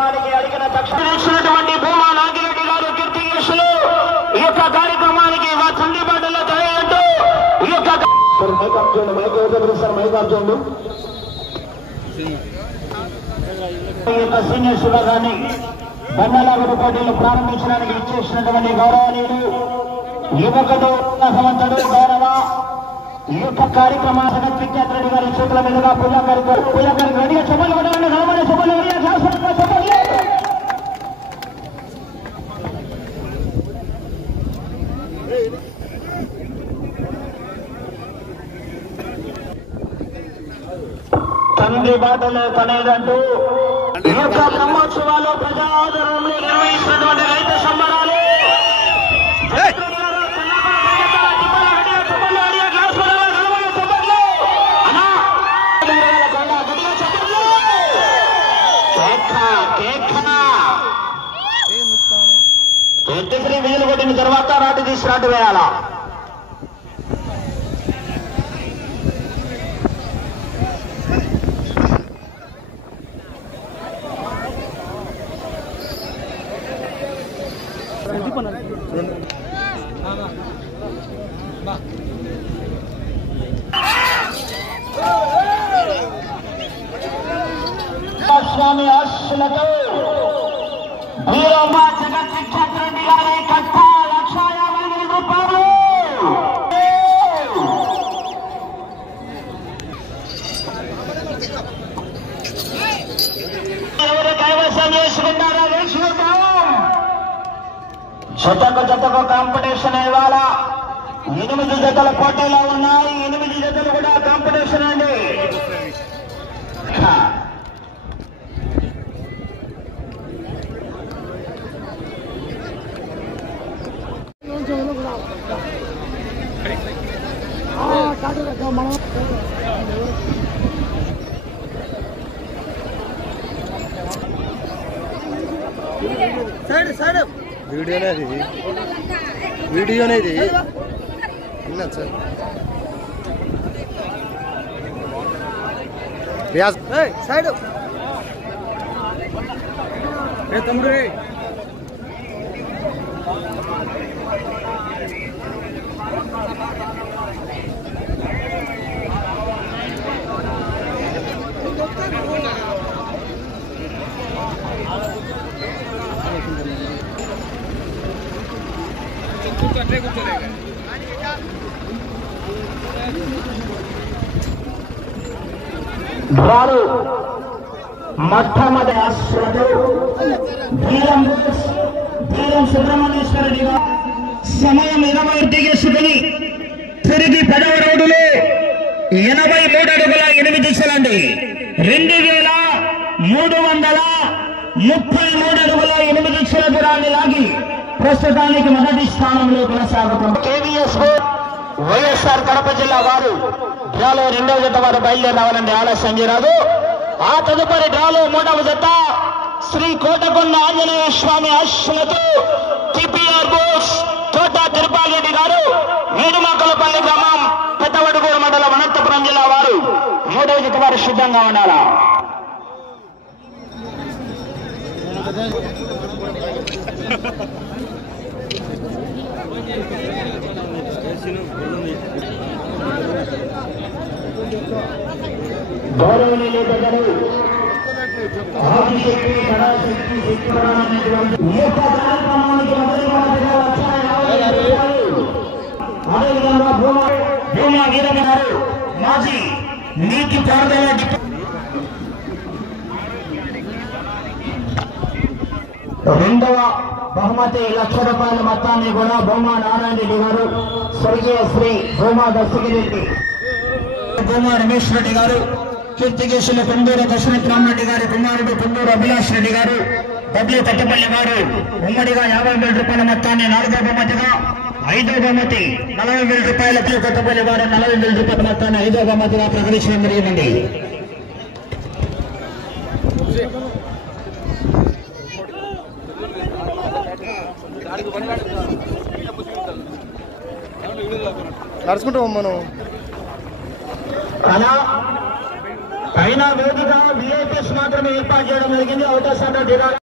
కార్యక్రమానికి అడిగిన తక్షణటువంటి భూమా నాగిరెడ్డి గారు కీర్తిశేషులు ఈ యొక్క కార్యక్రమానికి చండీబాటలో తయారంటూ ఈ యొక్క సీనియర్స్ విభాగాన్ని బండలాగుడు పోటీలు ప్రారంభించడానికి ఇచ్చేసినటువంటి గౌరవనీయులు యువకుడు సంవత్సరుడు గౌరవ ఈ యొక్క కార్యక్రమ విఖ్యాత్ రెడ్డి గారి చేతుల మీదుగా పూజా కార్యక్రమం రెడీగా చెప్పలు కొట్టాలంటే సామాన్య సభలు తండ్రి బాటలో తనేదంటూ ఈ యొక్క బ్రహ్మోత్సవాలు ప్రజా ఆదరణలో నిర్వహిస్తున్నటువంటి రైతు సంబరాలు వీలు కొట్టిన తర్వాత రాటి తీసి రాటు వేయాలా. స్వామి ఆశలతో వీరమ్మ జగత్ విఖ్యాత్ రెడ్డి గారి కట్ట 1,50,000 రూపాయలు. ఎవరు కైవసం చేసుకుంటారా వేసుకుంటాం. జతకు కాంపిటీషన్ ఇవాళ 8 జతల పోటీలో ఉన్నాయి. 8 జతలు కూడా కాంపిటీషన్ అండి. వీడియోనే ఇది సార్ రియాజ్ సైడ్ తమ్ముడు వారు మొట్టమొదటి ధీరం సుబ్రహ్మణ్యేశ్వర రెడ్డి గారు సమయం 20 దిగేసుకుని తిరిగి 10వ రౌండులో 83 అడుగుల 8 దిశలండి 2,333 అడుగుల 8 దిశల దూరాన్ని లాగి ప్రస్తుతానికి మొదటి స్థానంలో కొనసాగుతుంది. కేవీఎస్ వైఎస్ఆర్ కడప జిల్లా వారు డ్రాలో 2వ జత వారు బయలుదేరి రావాలంటే ఆలస్యం చేయరాదు. ఆ తదుపరి డ్రాలో 3వ జత శ్రీ కోటకొండ ఆంజనేయ స్వామి ఆశలతో టిపిఆర్ బోస్ తోట తిరుపాల్ రెడ్డి గారు వీడుమాకలపల్లి గ్రామం పెద్దవడుగూరు మండలం అనంతపురం జిల్లా వారు 3వ జత వారు సిద్ధంగా ఉండాలా. గౌరవనీయులు పెద్దలు ఆదిశక్తి కళాశక్తి శక్తిపరమైనటువంటి ఈ యొక్క కార్యక్రమానికి మొదటిగా 1,50,000 రూపాయలు. అదేవిధంగా భూమా వీరమ్మ గారు మాజీ నీటి పారుదల రెండవ బహుమతి 1,00,000 రూపాయల మొత్తాన్ని కూడా భూమా నారాయణ రెడ్డి గారు స్వర్గీయ శ్రీ భూమా దర్శగిరెడ్డి భూమా రమేష్ రెడ్డి గారు కీర్తికేశులు పెందూరు దశరథ్ రామరెడ్డి గారి కుమారుడు పెందూరు అభిలాష్ రెడ్డి గారు డబ్ల్యూ తట్టపల్లి గారు ఉమ్మడిగా 50,000 రూపాయల మొత్తాన్ని 4వ బహుమతిగా 5వ బహుమతి 40,000 రూపాయలకి కొత్తపల్లి గారు 40,000 రూపాయల మొత్తాన్ని 5వ బహుమతిగా ప్రకటించడం జరిగింది. నడుచుకుంటాం మనం పైన వేదిక విఐపీస్ మాత్రమే ఏర్పాటు చేయడం జరిగింది. అవుటర్ సెంటర్ దిగాలి.